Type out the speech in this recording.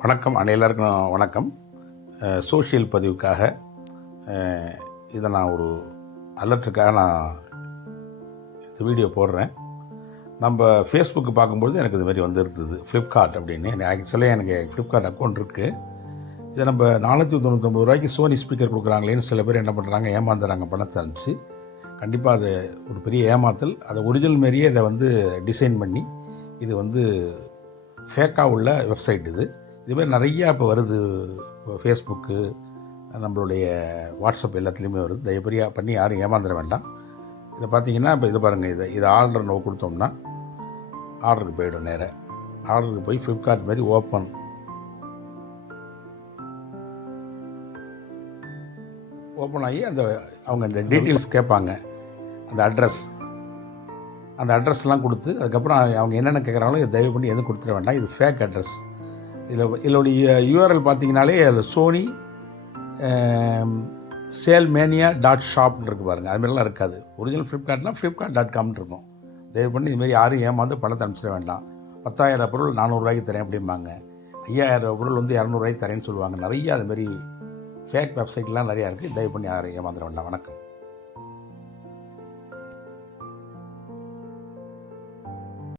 வணக்கம். எல்லாருக்கும் வணக்கம். சோஷியல் பதிவுக்காக இதை நான் ஒரு அலர்ட்டுக்காக இந்த வீடியோ போடுறேன். நம்ம ஃபேஸ்புக்கு பார்க்கும்பொழுது எனக்கு இது மாதிரி வந்துருந்தது ஃப்ளிப்கார்ட் அப்படின்னு. எனக்கு ஃப்ளிப்கார்ட் அக்கௌண்ட் இருக்குது. இதை நம்ம 499 ரூபாய்க்கு சோனி ஸ்பீக்கர் கொடுக்குறாங்களேன்னு சில பேர் என்ன பண்ணுறாங்க, ஏமாந்துறாங்க பணத்தை அனுப்பிச்சு. கண்டிப்பாக அது ஒரு பெரிய ஏமாத்தல். அதை ஒரிஜினல் மாரியே இதை டிசைன் பண்ணி இது ஃபேக்காக உள்ள வெப்சைட் இதுமாதிரி நிறையா இப்போ வருது. ஃபேஸ்புக்கு, நம்மளுடைய வாட்ஸ்அப் எல்லாத்துலேயுமே வருது. தயவுபடியாக பண்ணி யாரும் ஏமாந்துட வேண்டாம். இதை பார்த்தீங்கன்னா இப்போ இது பாருங்கள், இது ஆர்டர் நோ கொடுத்தோம்னா ஆர்டருக்கு போய்டும். நேராக ஆர்டருக்கு போய் ஃப்ளிப்கார்ட் மாதிரி ஓப்பன் ஆகி அவங்க இந்த டீட்டெயில்ஸ் கேட்பாங்க. அந்த அட்ரஸ்லாம் கொடுத்து அதுக்கப்புறம் அவங்க என்னென்ன கேட்குறாங்களோ இதை தயவு பண்ணி எதுவும் கொடுத்துட வேண்டாம். இது ஃபேக் அட்ரஸ். இதோடைய யூஆர்எல் பார்த்தீங்கனாலே அதில் சோனி salmania.shopனு இருக்குது பாருங்கள். அதுமாதிரிலாம் இருக்காது. ஒரிஜினல் ஃப்ளிப்கார்ட்னால் flipkart.com இருக்கும். தயவு பண்ணி இதுமாரி யாரும் ஏமாந்து பணத்தை அனுப்பிச்சிட வேண்டாம். 10,000 பொருள் 400 ரூபாய்க்கு தரேன் அப்படிம்பாங்க. 5,000 பொருள் 200 ரூபாய்க்கு தரேன்னு சொல்லுவாங்க. நிறையா அதுமாரி ஃபேக் வெப்சைட்லாம் நிறையா இருக்குது. தயவு பண்ணி யாரும் ஏமாந்துட வேண்டாம். வணக்கம்.